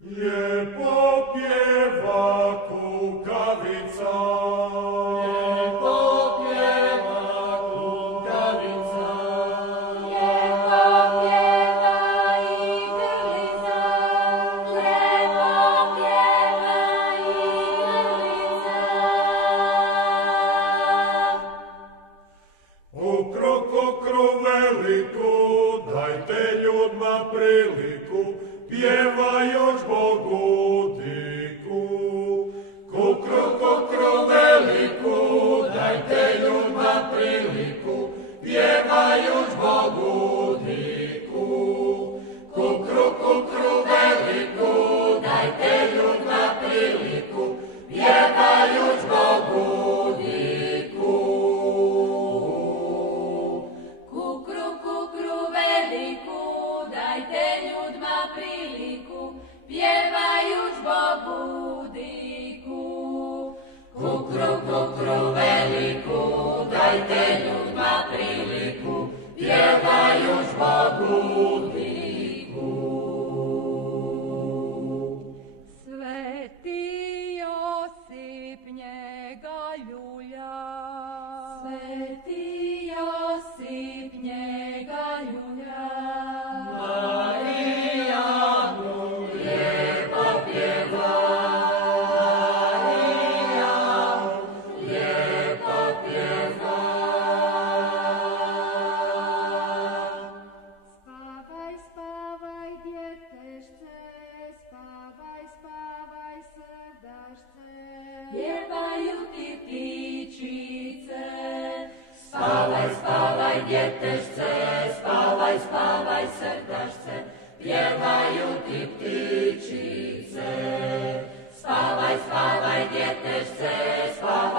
Lijepo pjeva kukavica, Lijepo pjeva kukavica, Lijepo pjeva i grlica, lijepo pjeva i grlica. Okro veliku, dajte ljudma priliku, pjeva još Bogu diku. Kokro veliku, dajte ljudma priliku, pjeva još Bogu diku. Kokro veliku, dajte ljudma priliku, pjeva još Bogu diku. Kukru veliku, dajte ljudma priliku, pjevajuć Bogu diku. Kukru veliku, dajte ljudma priliku, pjevajuć Bogu diku. Sveti Josip njega ljulja, Sveti Josip njega ljulja. Marijanu lijepo pjeva, Marijanu lijepo pjeva. Spavaj, spavaj, djetešce, spavaj, spavaj, srdašce, pjevaju ti ptičice. Spavaj, spavaj, djetešce, spavaj, spavaj, srdašce, pjevaju ti ptičice. Spavaj, spavaj, djetešce, spavaj,